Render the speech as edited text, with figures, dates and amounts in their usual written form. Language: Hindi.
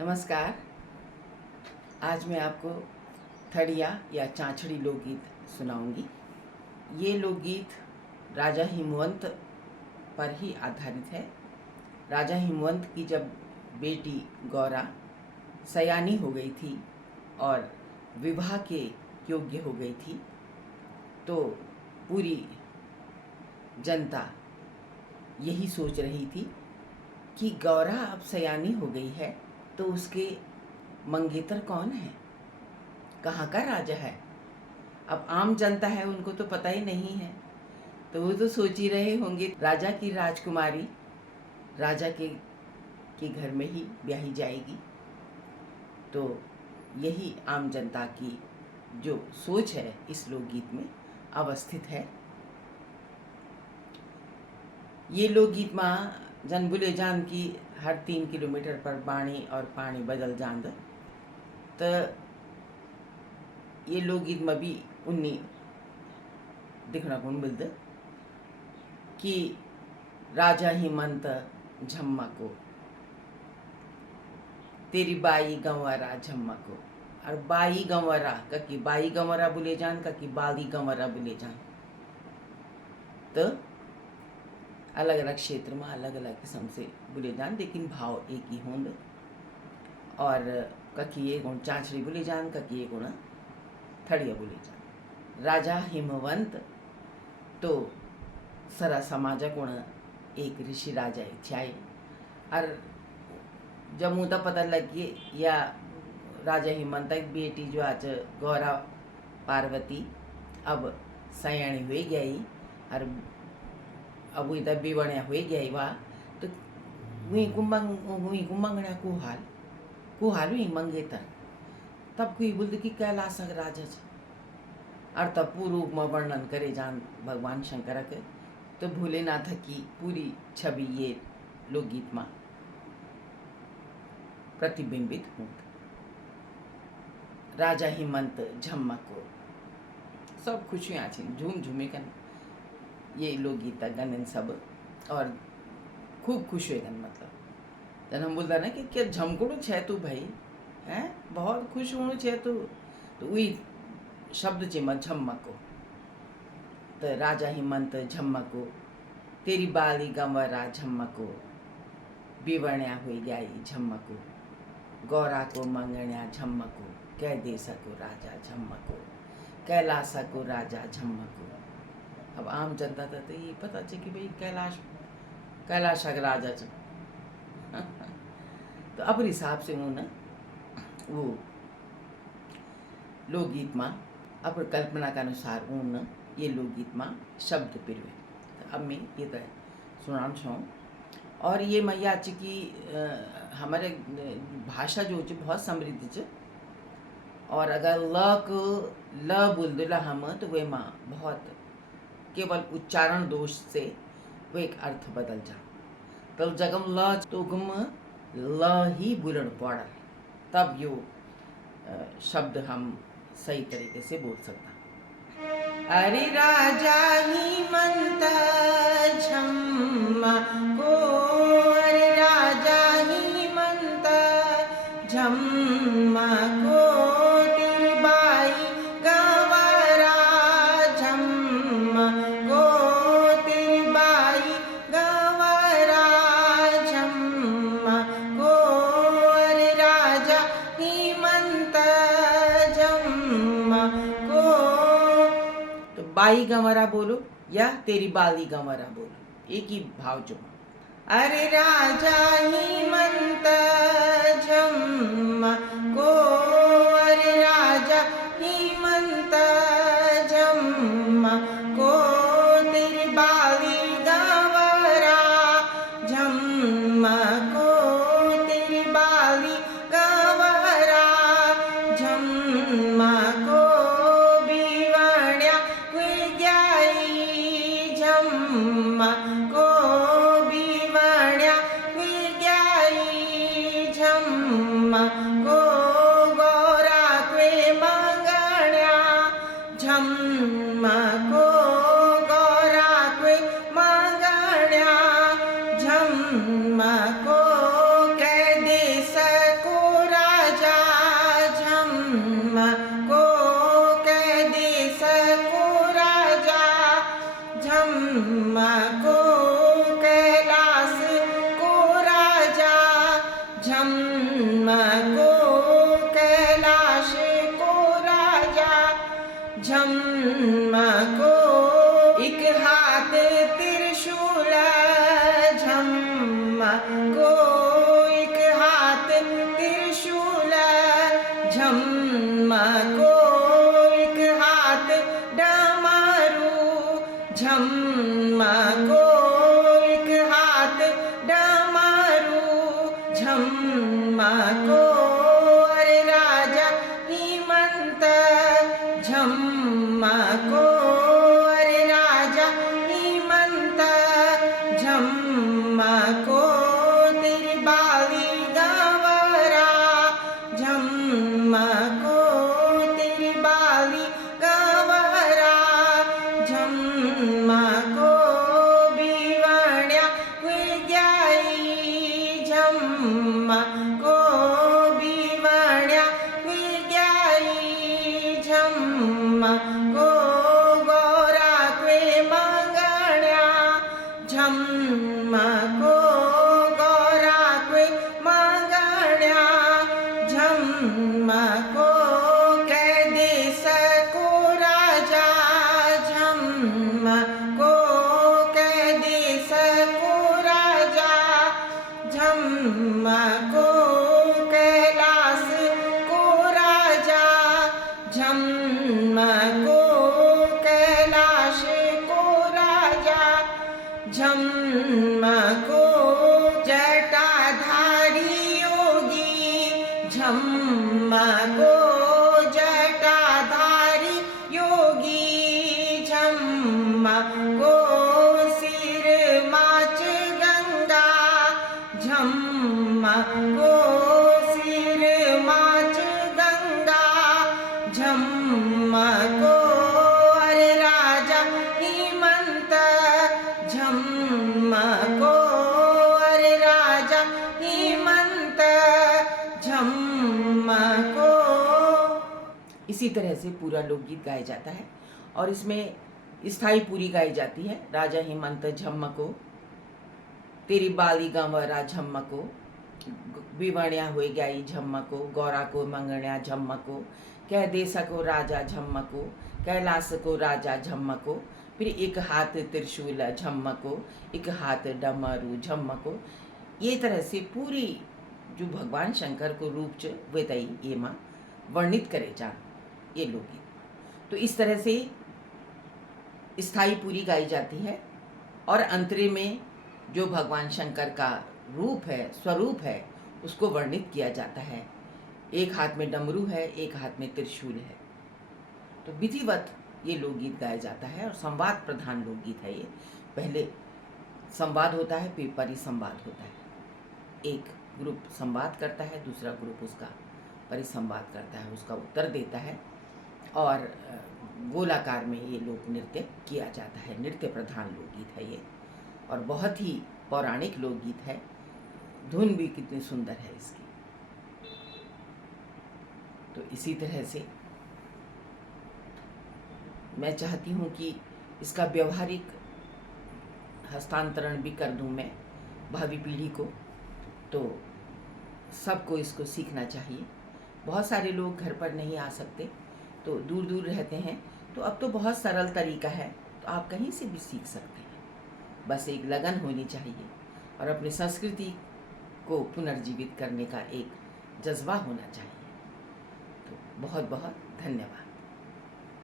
नमस्कार। आज मैं आपको थड़िया या चाँचड़ी लोकगीत सुनाऊंगी। ये लोकगीत राजा हिमवंत पर ही आधारित है। राजा हिमवंत की जब बेटी गौरा सयानी हो गई थी और विवाह के योग्य हो गई थी, तो पूरी जनता यही सोच रही थी कि गौरा अब सयानी हो गई है तो उसके मंगेतर कौन है, कहाँ का राजा है। अब आम जनता है, उनको तो पता ही नहीं है, तो वो तो सोच ही रहे होंगे राजा की राजकुमारी राजा के घर में ही ब्याही जाएगी। तो यही आम जनता की जो सोच है इस लोकगीत में अवस्थित है। ये लोकगीत माँ जन बुले जान की हर 3 किलोमीटर पर बाणी और पानी बदल जांद। तो ये लोकगीत में भी उन्नी दिखना को मिलता कि राजा हिमंत झम्मा को तेरी बाई गंवारा झम्मा को। और बाई गंवारा ककी बाई गंवारा बुले जान, ककी बाली गंवारा बुले जान। तो अलग अलग क्षेत्र में अलग अलग किस्म से बुले जान, लेकिन भाव एक ही होंगे। और ककी ये गुण चाँचड़ी बुले जान, ककी ये गुण थड़िया बुले जान। राजा हिमवंत तो सरा समाज गुण एक ऋषि राजा छाई। और जब मुझे पता लगे या राजा हिमवंत की बेटी जो आज गौरा पार्वती अब सयानी हुई गई और अब वो इधर बेवणिया हुई गई वा, तो वही को मंगना कुहाल हुई मंगेतर। तब कोई बोलते कि कैलाशक राजा छ। और तब पूर्व में वर्णन करे जान भगवान शंकर के, तो भोलेनाथ की पूरी छवि ये लोकगीत में प्रतिबिंबित हो। राजा हिमंत झम्मा को सब खुशियाँ थी, झूम झूमे कर ये लोकगीत गन सब और खूब खुश हुए गन। मतलब जन हम बोलता ना कि क्या झमकुड़ू छे तू भाई, हैं बहुत खुश होणु छे तू, तो वही शब्द चे मत झम्मा को। तो राजा हिमंत झम्मा को तेरी बाली गंवरा झम्मा को, बिवण्या हुई गई झम्मा को, गौरा को मंगण्या झम्मा को, कह दे सको राजा झम्मा को, कैलासा को राजा झम्मा को। अब आम जनता तो ये पता चे कि भाई कैलाश का राजा च। तो अपने हिसाब से वो लोकगीत में अपन कल्पना के अनुसार ये लोकगीत में शब्द पिरवे। तो अब मैं ये तो सुनाम छूँ। और ये मैया च की हमारे भाषा जो बहुत समृद्ध च। और अगर ल बोल दिला हम तो वे माँ बहुत केवल उच्चारण दोष से वो एक अर्थ बदल जा। तो जगम ल तो गुम ल ही बोलन पड़, तब यो शब्द हम सही तरीके से बोल सकता। अरे राजा हिमंत झम्मा को, अरे राजा हिमंत झम्मा को, तेरी बाई गंवरा झम्मा को, तेरी बाई गंवरा झम्मा को, अरे राजा हिमंत झम्मा को। तो बाई गंवरा बोलो या तेरी बाली गंवरा बोलो, एक ही भाव जो। अरे राजा हिमंत झम्मा को, अरे राजा हिमंत झम्मा को, तेरी बाली गंवरा झम्मा को, तेरी बाली गंवरा झम्मा को, बिवण्या हुई गई झम्मा को, बिवण्या हुई गई झम्मा को, गौरा के मंगण्या झम्मा को, गौरा के मंगण्या झम्मा को, कह दे सको झम्मा को कैलाश को राजा, झम्मा को एक हाथ त्रिशूल, झम्मा को एक हाथ त्रिशूल, झम्मा को एक हाथ डमरू, झम्मा को एक हाथ डमरू, झम्मा को अरे राजा हिमंत, झम्मा को अरे राजा हिमंत, झम्मा को तेरी बाली गंवरा, झम्मा को तेरी बाली गंवरा, झम्मा को बिवण्या विग्याई, झम्मा को बिवण्या विग्याई, झम्मा को गौरा क्वे मंगण्या, झम्मा को गौरा क्वे मंगण्या, झम्मा को कह देश को राजा, झम्मा को कह देश को राजा, झम्मा को कैलाश को राजा, झम्मा को कैलाश को राजा, झम्मा को जटाधारी योगी, झम्मा को जटाधारी योगी, झम्मा को सिर माच गंगा, झम्मा को सिर माच गंगा, झम्मा को अरे राजा हिमंत, झम्मा को अरे राजा हिमंत, झम्मा को। इसी तरह से पूरा लोकगीत गाया जाता है और इसमें स्थाई पूरी गाई जाती है। राजा हिमंत झम्मा को तेरी बाली गंवरा, झम्मा को विवण्या हुए गाई, झम्मा को गौरा को मंगण्या, झम्मा को कह दे सको राजा, झम्मा को कैलाश को राजा, झम्मा को फिर एक हाथ त्रिशूल, झम्मा को एक हाथ डमरू, झम्मा को। ये तरह से पूरी जो भगवान शंकर को रूप च वेतई ये माँ वर्णित करे जा ये लोकगीत। तो इस तरह से स्थाई पूरी गाई जाती है और अंतरे में जो भगवान शंकर का रूप है, स्वरूप है, उसको वर्णित किया जाता है। एक हाथ में डमरू है, एक हाथ में त्रिशूल है। तो विधिवत ये लोकगीत गाया जाता है और संवाद प्रधान लोकगीत है ये। पहले संवाद होता है, फिर परिसंवाद होता है। एक ग्रुप संवाद करता है, दूसरा ग्रुप उसका परिसंवाद करता है, उसका उत्तर देता है और गोलाकार में ये लोक नृत्य किया जाता है। नृत्य प्रधान लोकगीत है ये और बहुत ही पौराणिक लोकगीत है। धुन भी कितनी सुंदर है इसकी। तो इसी तरह से मैं चाहती हूँ कि इसका व्यवहारिक हस्तांतरण भी कर दूँ मैं भावी पीढ़ी को। तो सबको इसको सीखना चाहिए। बहुत सारे लोग घर पर नहीं आ सकते, तो दूर दूर रहते हैं, तो अब तो बहुत सरल तरीका है, तो आप कहीं से भी सीख सकते हैं। बस एक लगन होनी चाहिए और अपनी संस्कृति को पुनर्जीवित करने का एक जज्बा होना चाहिए। तो बहुत बहुत धन्यवाद।